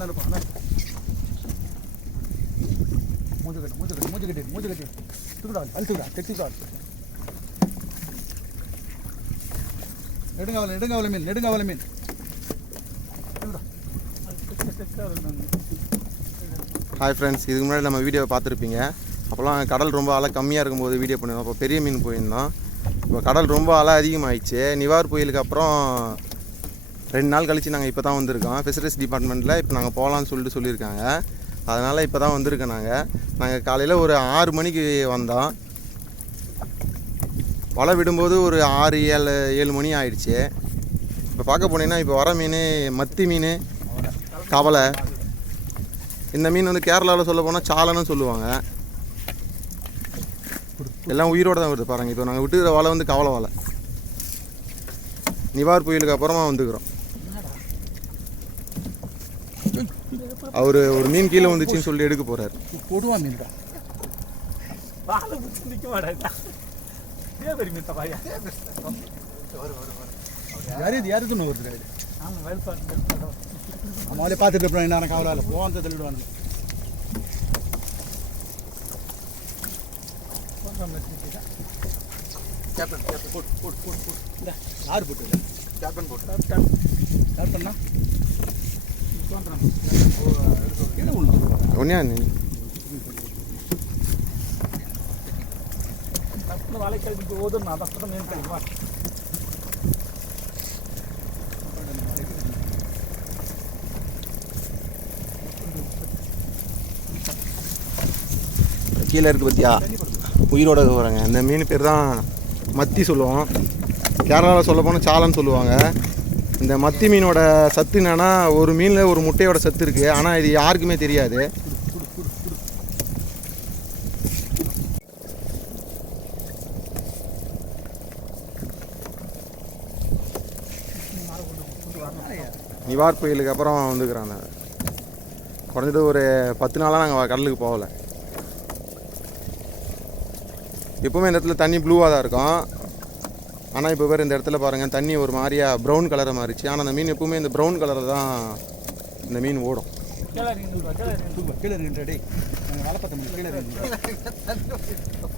அண்ணன் இருப்பான் அண்ணன் போ. மூஞ்சு கட்டு மூஞ்சு கட்டு மூஞ்சு கட்டு மூஞ்சு கட்டு. தூக்குடா அழுத்துடா கெட்டிக்கா. நெடுங்காவல நெடுங்காவல மீன் நெடுங்காவல மீன். ஹாய் ஃப்ரெண்ட்ஸ் இதுக்கு முன்னாடி நம்ம வீடியோ பார்த்துருப்பீங்க. அப்போல்லாம் கடல் ரொம்ப அலை கம்மியாக இருக்கும்போது வீடியோ பண்ணியிருந்தோம் அப்போ பெரிய மீன் போயிருந்தோம். இப்போ கடல் ரொம்ப அலை அதிகமாகிடுச்சு நிவார் புயலுக்கு அப்புறம் ரெண்டு நாள் கழித்து நாங்கள் இப்போ தான் வந்திருக்கோம். ஃபிஷரிஸ் டிபார்ட்மெண்ட்டில் இப்போ நாங்கள் போகலான்னு சொல்லிட்டு சொல்லியிருக்காங்க. அதனால் இப்போ தான் வந்திருக்கோம் நாங்கள் நாங்கள் காலையில் ஒரு ஆறு மணிக்கு வந்தோம். வலை விடும்போது ஒரு ஆறு ஏழு ஏழு மணி ஆயிடுச்சு. இப்போ பார்க்க போனீங்கன்னா இப்போ வர மீன் மத்தி மீன் கவலை. இந்த மீன் வந்து கேரளாவில் சொல்ல போனால் சாலன்னு சொல்லுவாங்க. எல்லாம் உயிரோட தான் வருது பாருங்கள் இப்போ நாங்கள் விட்டுக்கிற வலை வந்து கவலை வலை. நிவார் புயலுக்கு அப்புறமா வந்துக்கிறோம். அவர் ஒரு மீன் கீழே வந்துச்சுன்னு சொல்லி எடுக்க போறாரு. கொடுவா மீன்டா. பாலை பிடிச்சி நிற்க மாட்டேன் இதே பெரிய மீன் தப்பாயா யாரு இது? யாரு துண்ணு வருது இது ஆமாம் வெல்பாடு வெல்பாடு அம்மாவிலே பார்த்துட்டு இருப்போம் என்ன கவலை போவான் தள்ளிடுவாங்க கேப்டன் கேப்டன் போட்டு போட்டு போட்டு போட்டு இந்த யார் போட்டு கேப்டன் போட்டு ஸ்டார்ட் நீ போதும் நான் கீழே இருக்கு பத்தியா? உயிரோட வராங்க இந்த மீன் பேர் தான் மத்தி சொல்லுவோம். கேரளாவில் சொல்ல போனால் சாலன்னு சொல்லுவாங்க. இந்த மத்தி மீனோட சத்து என்னன்னா ஒரு மீனில் ஒரு முட்டையோட சத்து இருக்குது ஆனால் இது யாருக்குமே தெரியாது. நிவார் புயலுக்கு அப்புறம் வந்துக்கிறாங்க. குறைஞ்சது ஒரு பத்து நாளாக நாங்கள் கடலுக்கு போகல. எப்பவுமே இந்த இடத்துல தண்ணி ப்ளூவாக தான் இருக்கும். ஆனால் இப்போ வேறு இந்த இடத்துல பாருங்கள் தண்ணி ஒரு மாதிரியா ப்ரௌன் கலரை மாறிச்சு. ஆனால் அந்த மீன் எப்பவுமே இந்த ப்ரௌன் கலரில் தான் இந்த மீன் ஓடும். மீன் கவலை இது மத்தி தூக்கு கீழே இருக்கின்ற டேய் நாங்கள் வேலை பார்த்த முடியும் கீழே இருக்கின்ற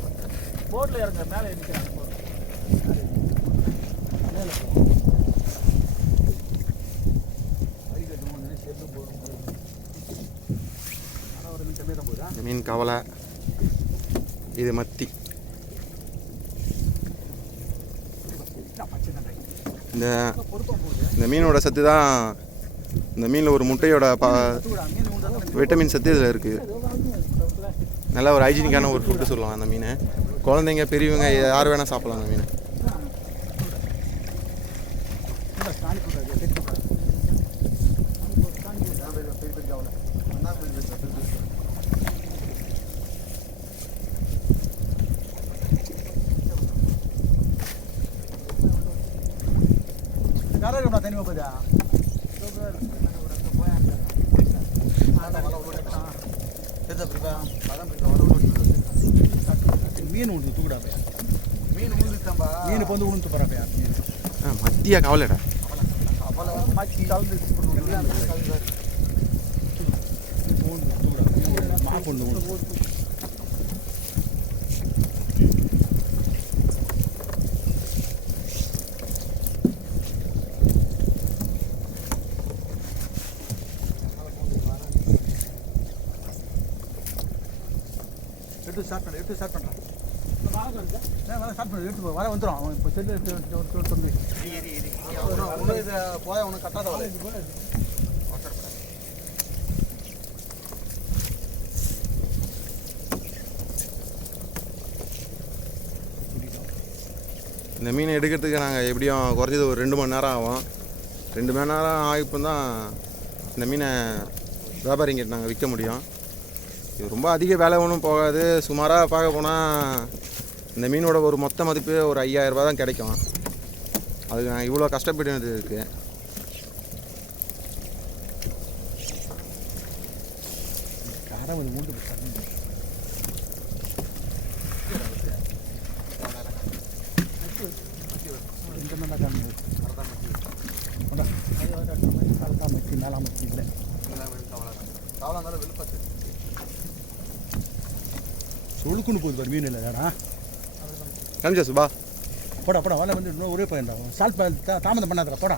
போட்டில் இறங்க மேலே இருக்கிறாங்க வழி கட்டுமோன்னு செல்லு போடும் ஆனால் ஒரு நிமிஷமே தான் போகுதா இந்த மீன் கவலை இது மத்தி பச்சை தண்டை இந்த இந்த மீனோட சத்து தான் இந்த மீனில் ஒரு முட்டையோட ப விட்டமின் சத்து இதில் இருக்குது நல்ல ஒரு ஹைஜீனிக்கான ஒரு ஃபுட்டு சொல்லலாம் அந்த மீன். குழந்தைங்க பெரியவங்க யார் வேணால் சாப்பிடலாம் அந்த மீன் ஸ்டாண்டி போட்டாது செட் போட்டாது பெரிய பெரிய கவலை அண்ணா பெரிய பெரிய பெரிய யாரும் தண்ணி மீன் உண்டு தூக்கிடாப்பையா மீன் உழுந்துட்டாம்பா மீன் வந்து உளுந்து போறாப்பையா மீன் ஆ மத்தியா கவலைடா. மாப்பொண்டு எடுத்து ஸ்டார்ட் பண்ண எடுத்து ஸ்டார்ட் பண்ணுறேன் ஸ்டார்ட் பண்ணு எடுத்து போ. வர வந்துடும் அவன் இப்போ செல்லு எடுத்து எடுத்து எடுத்து எடுத்து ஒன்றும் போய ஒன்றும் கட்டாத இந்த மீனை எடுக்கிறதுக்கு நாங்கள் எப்படியும் குறைஞ்சது ஒரு ரெண்டு மணி நேரம் ஆகும். ரெண்டு மணி நேரம் ஆகிப்போ தான் இந்த மீனை வியாபாரிங்கிட்ட நாங்கள் விற்க முடியும். இது ரொம்ப அதிக வேலை ஒன்றும் போகாது. சுமாராக பார்க்க போனால் இந்த மீனோட ஒரு மொத்த மதிப்பு ஒரு ஐயாயிரம் ரூபா தான் கிடைக்கும். அதுக்கு நான் இவ்வளோ கஷ்டப்பட்டு இருக்குது காரம் வந்து சொழுக்குன்னு போகுது பாரு மீன் இல்லைடா காமிச்சா சுபா போடா போடா வலை வந்து இன்னும் ஒரே பையன்டா சால்ட் தாமதம் பண்ணாதடா போடா.